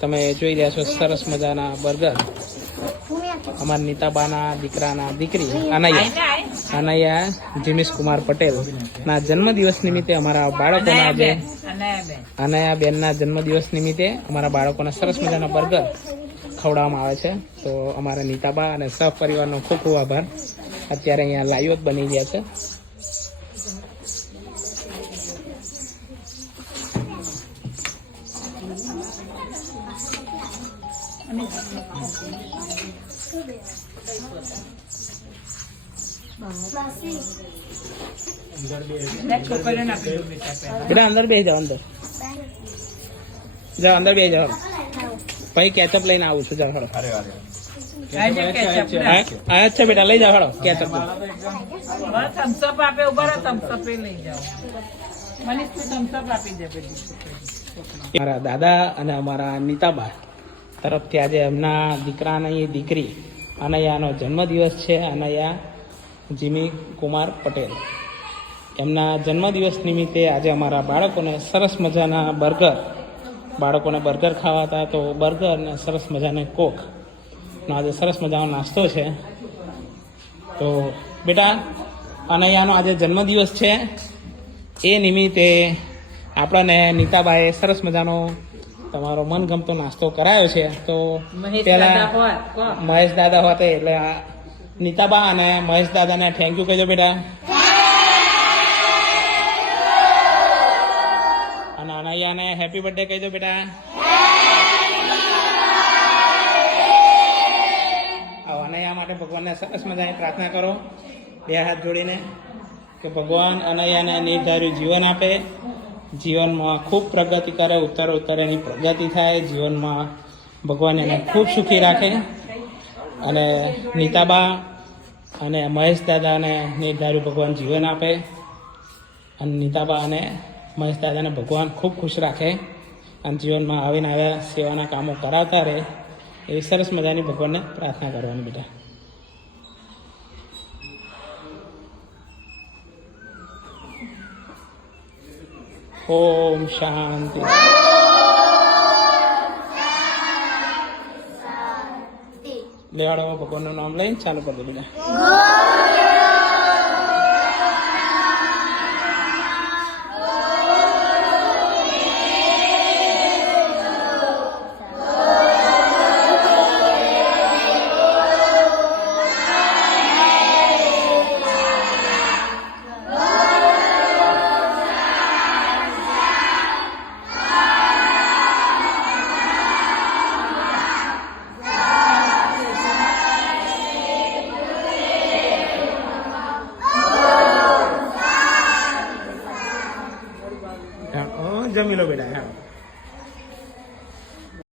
તમે જોઈ રહ્યા છો સરસ મજાના બર્ગર અમારા નીતાબાના દીકરાના દીકરી અનૈયા જીમેશ કુમાર પટેલ ના જન્મદિવસ નિમિત્તે અમારા બાળકોના આજે અનૈયા બેનના જન્મદિવસ નિમિત્તે અમારા બાળકોને સરસ મજાના બર્ગર ખવડાવવામાં આવે છે. તો અમારા નીતાબા અને સહપરિવારનો ખૂબ ખૂબ આભાર. અત્યારે અહીંયા લાઈવ જ બની ગયા છે. બેટા અંદર બેસી જાઓ, અંદર જાઓ, અંદર બેસી જાઓ. પછી કેચઅપ લઈને આવું છું. જાઓ હળો. અચ્છા બેટા લઈ જાઓ હળો કેચઅપ. થમ્સઅપ આપે ઉભા રહો, થમ્સઅપ લઈ જાઓ. મને થમ્સઅપ આપી દે. અમારા દાદા અને અમારા નીતાબા તરફથી આજે એમના દીકરાની દીકરી અનૈયાનો જન્મદિવસ છે. અનૈયા જીમી કુમાર પટેલ એમના જન્મદિવસ નિમિત્તે આજે અમારા બાળકોને સરસ મજાના બાળકોને બર્ગર ખાવા હતા. તો બર્ગર અને સરસ મજાને કોકનો આજે સરસ મજાનો નાસ્તો છે. તો બેટા અનૈયાનો આજે જન્મદિવસ છે, એ નિમિત્તે આપણને નીતાબાએ સરસ મજાનો તમારો મનગમતો નાસ્તો કરાયો છે. તો પેલા મહેશ દાદા હોતે એટલે નીતાબા અને મહેશ દાદાને થેન્ક યુ કહેજો બેટા. અને અનૈયાને હેપી બર્થડે કહેજો બેટા. અનૈયા માટે ભગવાનને સરસ મજાની પ્રાર્થના કરો બે હાથ જોડીને કે ભગવાન અનૈયાને નિર્ધાર્યું જીવન આપે, જીવનમાં ખૂબ પ્રગતિ કરે, ઉત્તર એની પ્રગતિ થાય, જીવનમાં ભગવાન એને ખૂબ સુખી રાખે. અને નીતાબા અને મહેશ દાદાને નિર્ધાર્યું ભગવાન જીવન આપે અને નીતાબા અને મહેશ દાદાને ભગવાન ખૂબ ખુશ રાખે અને જીવનમાં આવીને આવ્યા સેવાના કામો કરાવતા રહે, એવી સરસ મજાની ભગવાનને પ્રાર્થના કરવાની બેટા. ઓમ શાંતિ. લેવાડામાં ભગવાનનું નામ લઈને ચાલુ કરી દો બેટા. જમી લો બેટા. હા.